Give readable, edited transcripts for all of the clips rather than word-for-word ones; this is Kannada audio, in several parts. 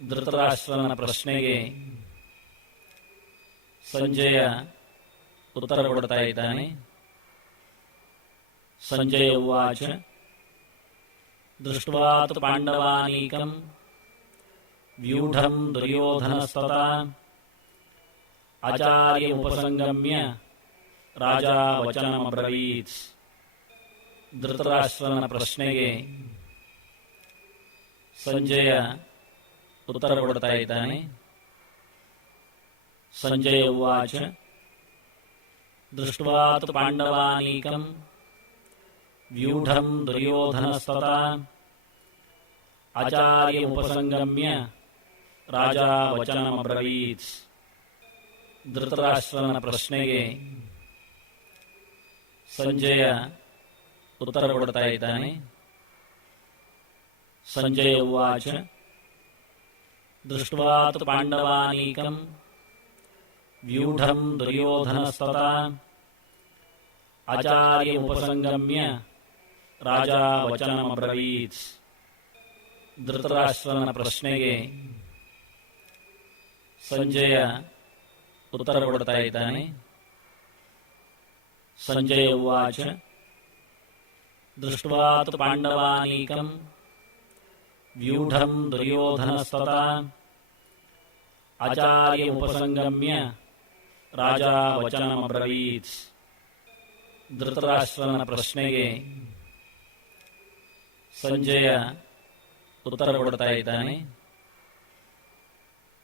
ಧೃತರಾಷ್ಟ್ರನ ಪ್ರಶ್ನೆಗೆ ಸಂಜಯ ಉತ್ತರ ಕೊಡ್ತಾ ಇದ್ದಾನೆ. ಸಂಜಯ ಉವಾಚ ದೃಷ್ಟ್ವಾ ತು ಪಾಂಡವಾನೀಕಂ ವ್ಯೂಢಂ ದುರ್ಯೋಧನಸ್ತತಾ ಆಚಾರ್ಯಮುಪಸಂಗಮ್ಯ ರಾಜಾ ವಚನಮಬ್ರವೀತ್. ಧೃತರಾಷ್ಟ್ರನ ಪ್ರಶ್ನೆಗೆ ಸಂಜಯ ಉತ್ತರ ಕೊಡ್ತಾ ಇದ್ದಾನೆ. ಸಂಜಯ ಉವಾಚ ದೃಷ್ಟ್ವಾ ತು ಪಾಂಡವಾನೀಕಂ ವ್ಯೂಢಂ ದುರ್ಯೋಧನಸ್ತತಾ ಆಚಾರ್ಯಮುಪಸಂಗಮ್ಯ ರಾಜಾ ವಚನಮಬ್ರವೀತ್. ಧೃತರಾಷ್ಟ್ರನ ಪ್ರಶ್ನೆಗೆ ಸಂಜಯ ಉತ್ತರ ಕೊಡ್ತಾ ಇದ್ದಾನೆ. ಸಂಜಯ ಉವಾಚ ದೃಷ್ಟ್ವಾ ತು ಪಾಂಡವಾನೀಕಂ ವ್ಯೂಢಂ ದುರ್ಯೋಧನಸ್ತತಾ ಆಚಾರ್ಯಮುಪಸಂಗಮ್ಯ ರಾಜಾ ವಚನಮಬ್ರವೀತ್. ಧೃತರಾಷ್ಟ್ರನ ಪ್ರಶ್ನೆಗೆ ಸಂಜಯ ಉತ್ತರ ಕೊಡ್ತಾ ಇದ್ದಾನೆ. ಸಂಜಯ ಉವಾಚ ದೃಷ್ಟ್ವಾ ತು ಪಾಂಡವಾನೀಕಂ ವ್ಯೂಢಂ ದುರ್ಯೋಧನಸ್ತತಾ ಆಚಾರ್ಯಮುಪಸಂಗಮ್ಯ ರಾಜಾ ವಚನಮಬ್ರವೀತ್. ಧೃತರಾಷ್ಟ್ರನ ಪ್ರಶ್ನೆಗೆ ಸಂಜಯ ಉತ್ತರ ಕೊಡ್ತಾ ಇದ್ದಾನೆ.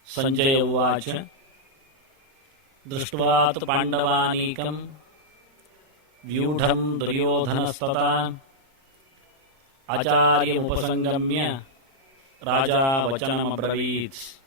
ಸಂಜಯ ಉವಾಚ ದೃಷ್ಟ್ವಾ ತು ಪಾಂಡವಾನೀಕಂ ವ್ಯೂಢಂ ದುರ್ಯೋಧನಸ್ತತಾ ಆಚಾರ್ಯಮುಪಸಂಗಮ್ಯ ರಾಜಾ ವಚನಮಬ್ರವೀತ್.